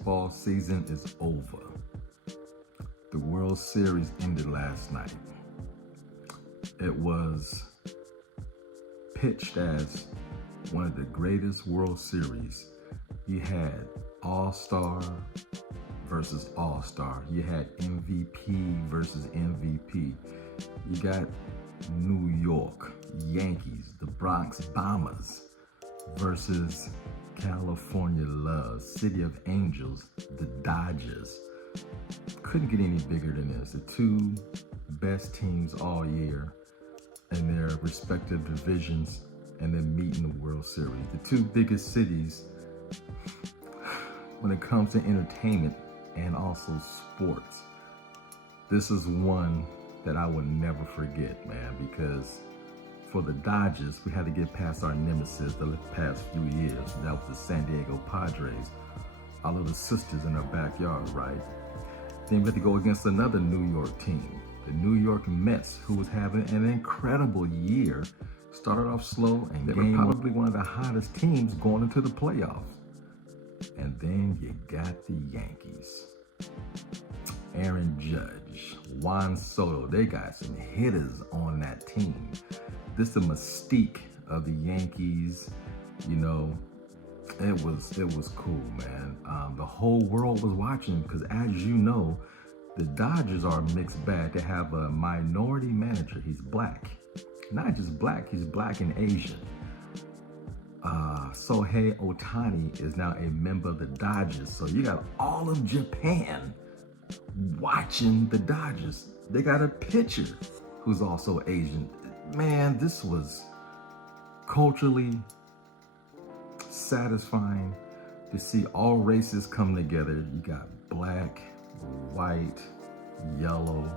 baseball season is over. The World Series ended last night. It was pitched as one of the greatest World Series. You had All-Star versus All-Star. You had MVP versus MVP. You got New York Yankees, the Bronx Bombers versus California Love, City of Angels, the Dodgers. Couldn't get any bigger than this. The two best teams all year in their respective divisions, and then meet in the World Series. The two biggest cities when it comes to entertainment and also sports. This is one that I will never forget, man, because for the Dodgers, we had to get past our nemesis the past few years. That was the San Diego Padres, our little sisters in our backyard, right? Then we had to go against another New York team, the New York Mets, who was having an incredible year. Started off slow, and they were probably one of the hottest teams going into the playoffs. And then you got the Yankees. Aaron Judge, Juan Soto, they got some hitters on that team. This is the mystique of the Yankees. You know, it was cool, man. The whole world was watching because, as you know, the Dodgers are a mixed bag. They have a minority manager. He's black. Not just black, he's black and Asian. Shohei Ohtani is now a member of the Dodgers. So you got all of Japan watching the Dodgers. They got a pitcher who's also Asian. Man, this was culturally satisfying to see all races come together. You got black, white, yellow,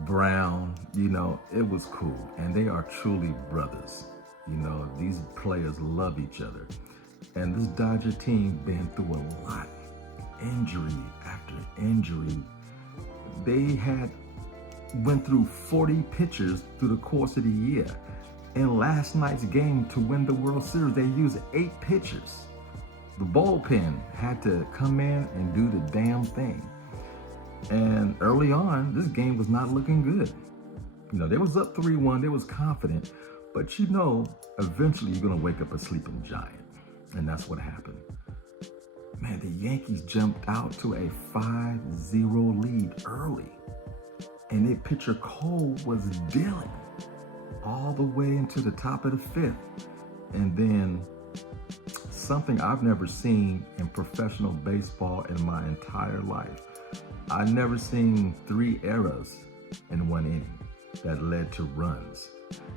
brown, you know, it was cool. And they are truly brothers. You know, these players love each other. And this Dodger team been through a lot. Injury after injury. They went through 40 pitchers through the course of the year. In last night's game to win the World Series, they used 8 pitchers. The bullpen had to come in and do the damn thing. And early on, this game was not looking good. You know, they was up 3-1, they was confident, but you know, eventually you're gonna wake up a sleeping giant. And that's what happened. Man, the Yankees jumped out to a 5-0 lead early. And their pitcher Cole was dealing all the way into the top of the 5th. And then something I've never seen in professional baseball in my entire life. I've never seen 3 errors in one inning that led to runs.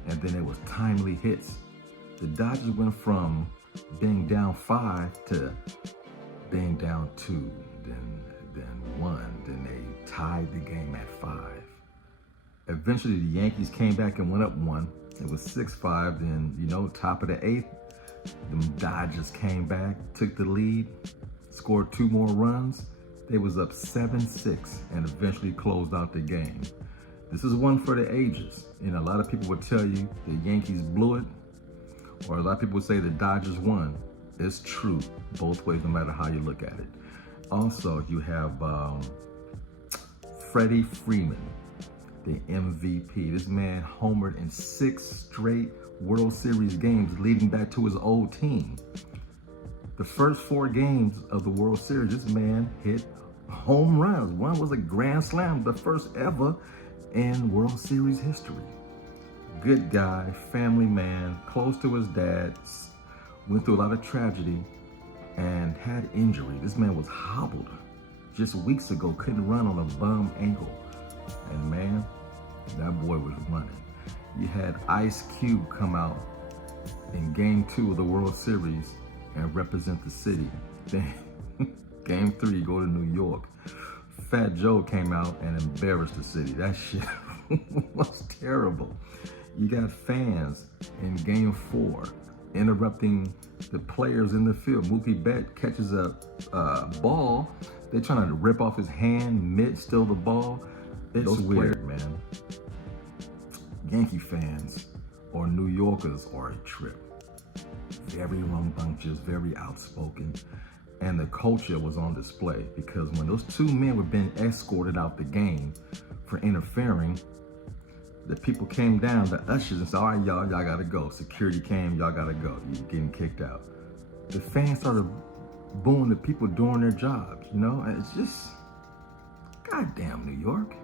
And then it was timely hits. The Dodgers went from being down 5 to being down 2, then 1, then they tied the game at 5. Eventually the Yankees came back and went up 1. It was 6-5, then, you know, top of the 8th, the Dodgers came back, took the lead, scored 2 more runs. They was up 7-6 and eventually closed out the game. This is one for the ages. You know, a lot of people would tell you the Yankees blew it, or a lot of people would say the Dodgers won. It's true both ways, no matter how you look at it. Also, you have Freddie Freeman, the MVP. This man homered in 6 straight World Series games leading back to his old team. The first 4 games of the World Series, this man hit home runs. One was a grand slam, the first ever in World Series history. Good guy, family man, close to his dad, went through a lot of tragedy and had injury. This man was hobbled just weeks ago, couldn't run on a bum ankle. And man, that boy was running. You had Ice Cube come out in game 2 of the World Series and represent the city. Then game 3, go to New York. Fat Joe came out and embarrassed the city. That shit was terrible. You got fans in game 4 interrupting the players in the field. Mookie Betts catches a ball. They're trying to rip off his hand, steal the ball. It's weird, man. Yankee fans or New Yorkers are a trip. Very rambunctious, very outspoken. And the culture was on display because when those two men were being escorted out the game for interfering, the people came down, the ushers, and said, all right, y'all gotta go. Security came, y'all gotta go. You're getting kicked out. The fans started booing the people doing their jobs, you know? And it's just, goddamn New York.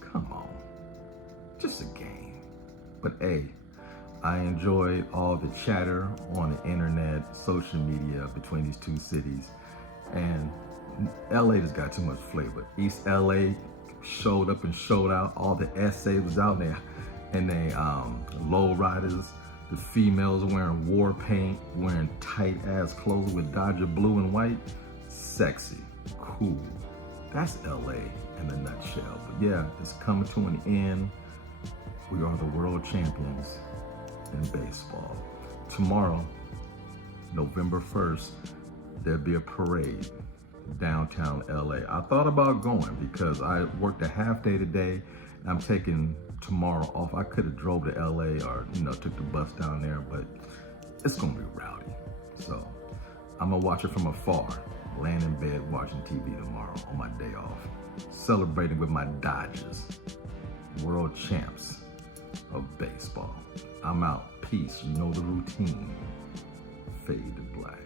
Come on. Just a game. But hey, I enjoyed all the chatter on the internet, social media between these two cities. And LA just got too much flavor. East LA showed up and showed out. All the essays was out there. And they low riders, the females wearing war paint, wearing tight ass clothes with Dodger blue and white. Sexy, cool. That's LA in a nutshell. But yeah, it's coming to an end. We are the world champions in baseball. Tomorrow, November 1st, there'll be a parade downtown LA. I thought about going because I worked a half day today. I'm taking tomorrow off. I could have drove to LA or, took the bus down there, but it's gonna be rowdy. So I'm gonna watch it from afar, laying in bed watching TV tomorrow on my day off, celebrating with my Dodgers, world champs of baseball. I'm out. Peace. You know the routine. Fade to black.